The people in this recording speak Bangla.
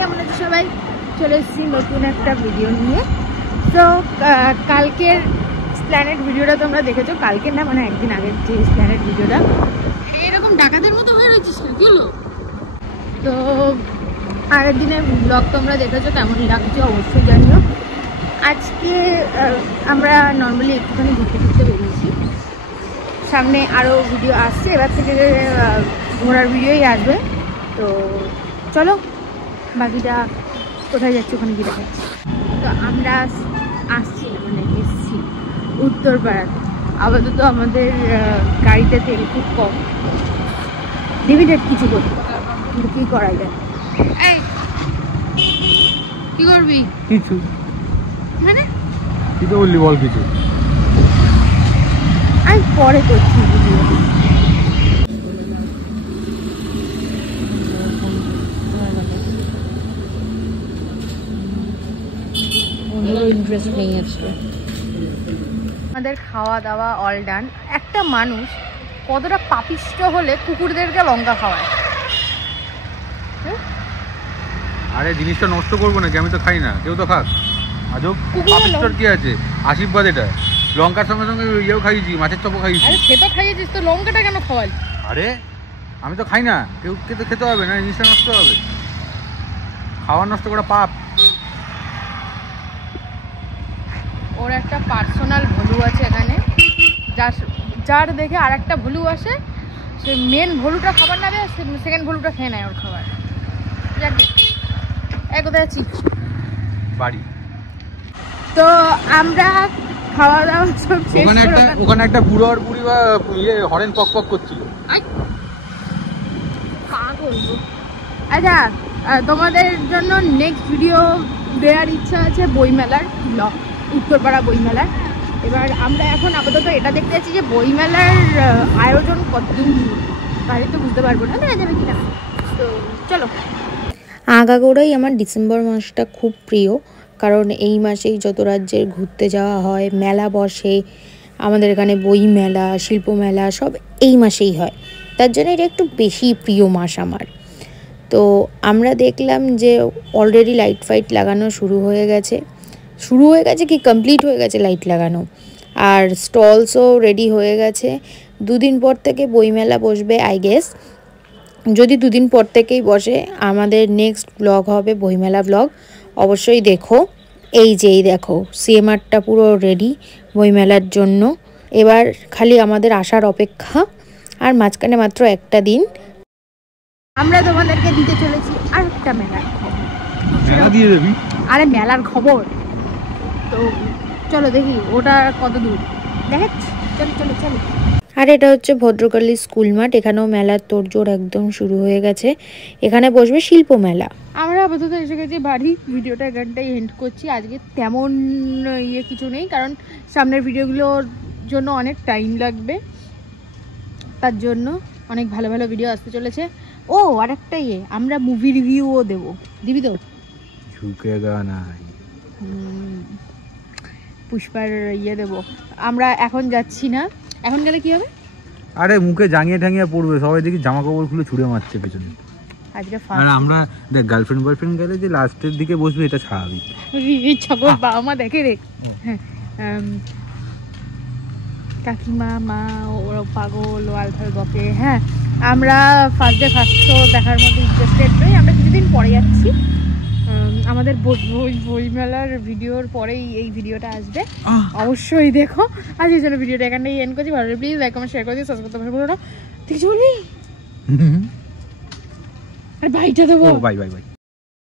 কেমন আছে সবাই? চলে এসেছি নতুন একটা ভিডিও নিয়ে। তো কালকের প্ল্যানেট ভিডিওটা তোমরা দেখেছো, কালকের না মানে একদিন আগের যে প্ল্যানেট ভিডিওটা, এরকম ডাকাতের মতো হয়ে রয়েছিস কি হলো? তো আগের দিনের ব্লগ তোমরা দেখেছো, কেমন লাগছে অবশ্যই জানিও। আজকে আমরা নর্মালি একটুখানি ঘুরতে ঘুরতে বেরিয়েছি, সামনে আরও ভিডিও আসছে, এবার থেকে ঘোরার ভিডিওই আসবে। তো চলো বাকিটা কোথায় যাচ্ছি ওখানে গিয়ে দেখাচ্ছি। তো আমরা আসছি মানে এসছি উত্তরপাড়াতে। আপাতত আমাদের গাড়িতে তেল খুব কম, লিমিটেড কিছু করতে, কিন্তু কী করা যায়। এই কি করবি? কিছু মানে কি তো বললি, বল কিছু। আমি পরে করছি ভিডিও। আমাদের খাওয়া দাওয়া অল ডান। একটা মানুষ কতটা পাপিষ্ট হলে কুকুরদেরকে লঙ্কা খাওয়ায়? আরে জিনিসটা নষ্ট করবো নাকি? আমি তো খাই না, কেউ তো খাক। আজব পাপিষ্টর কি আছে? আশীর্বাদ এটা। লঙ্কার সঙ্গে সঙ্গে ইয়েও খাইয়েছি, মাছের চপও খাইয়েছি। আরে সে তো খাইয়েছিস, তো লঙ্কাটা কেন খাওয়ালি? আরে আমি তো খাই না, কেউ কে তো খেতে হবে না, জিনিসটা নষ্ট হবে। খাওয়ার নষ্ট করা পাপ। ওর একটা পার্সোনাল ভলু আছে এখানে, যার দেখে আর একটা ভলু আসে, সে মেন ভলুটা খাবার না দেয়, সেকেন্ড ভলুটা খেয়ে নেয় ওর খাবার। এক কোথায় আছি? বাড়ি। তো আমরা খাওয়া দাওয়া সব শেষ করে ওখানে একটা বুড়ো আর বুড়ি বা ইয়ে হরেন পক পক করছিল। আচ্ছা, তোমাদের জন্য নেক্সট ভিডিও দেওয়ার ইচ্ছা আছে বইমেলার ব্লগ, উত্তরপাড়া বইমেলার। এবার আমরা এখন আপাতত এটা দেখতে যাচ্ছি যে বইমেলার আয়োজন কতদিন, বাইরে তো বুঝতে পারবো না দেখা যাবে কিনা। তো চলো। আগাগোড়াই আমার ডিসেম্বর মাসটা খুব প্রিয়, কারণ এই মাসেই যত রাজ্যের ঘুরতে যাওয়া হয়, মেলা বসে আমাদের এখানে, বই মেলা, শিল্প মেলা সব এই মাসেই হয়। তার জন্য এটা একটু বেশি প্রিয় মাস আমার। তো আমরা দেখলাম যে অলরেডি লাইট ফাইট লাগানো শুরু হয়ে গেছে কি কমপ্লিট হয়ে গেছে লাইট লাগানো, আর স্টলসও রেডি হয়ে গেছে। দুদিন পর থেকে বইমেলা বসবে আই গেস। যদি দুদিন পর থেকেই বসে, আমাদের নেক্সট ব্লগ হবে বইমেলা ব্লগ, অবশ্যই দেখো। এই দেখো সিএমআরটা পুরো রেডি বইমেলার জন্য। এবার খালি আমাদের আসার অপেক্ষা, আর মাঝখানে মাত্র একটা দিন। আমরা তোমাদেরকে দিতে চলেছি আর একটা মেলার খবর। আরে মেলার খবর তো চলো দেখি ওটা কত দূর দেখাচ্ছি। চলো চলো চলো। আর এটা হচ্ছে ভদ্রকালী স্কুল মাঠ, এখানেও মেলার তোড়জোড় একদম শুরু হয়ে গেছে। এখানে বসবে শিল্প মেলা। আমরা আপাতত এসে গেছি বাড়ি, ভিডিওটা এখানটাই এন্ড করছি। আজকে তেমন কিছু নেই, কারণ সামনের ভিডিওগুলোর জন্য অনেক টাইম লাগবে, তার জন্য অনেক ভালো ভালো ভিডিও আসতে চলেছে। ও আর একটা আমরা মুভি রিভিউও দেবো, দিবি তো? পুষ্পার দেবো। আমরা এখন যাচ্ছি না, এখন গেলে কি হবে? আরে মুখে জাঙিয়ে ঠাঙিয়ে পড়বে সবাই, দেখি জামা কাপড় খুলে ছুঁড়ে মারছে পেছনে। আজকে আর আমরা দেখ গার্লফ্রেন্ড বয়ফ্রেন্ড গেলে যে লাস্টের দিকে বসবে, এটা স্বাভাবিক। বাবা মা দেখে রে। হ্যাঁ, কাকিমা মা ওরা পাগল আলফাল বকে। হ্যাঁ, আমরা ফার্স্ট শো দেখার মধ্যে ইন্টারেস্টেড নই, আমরা কিছুদিন পরে যাচ্ছি। আমাদের বইমেলার ভিডিওর পরেই এই ভিডিওটা আসবে, অবশ্যই দেখো। আজ এই জন্য ভিডিওটা এখানটাই এন্ড করছি। ভালো প্লিজ লাইক কমেন্ট শেয়ার করে দিও, সাবস্ক্রাইব করতে ভুলো না। কিছু বলবি? আরে বাইটা দেবো। Bye bye bye.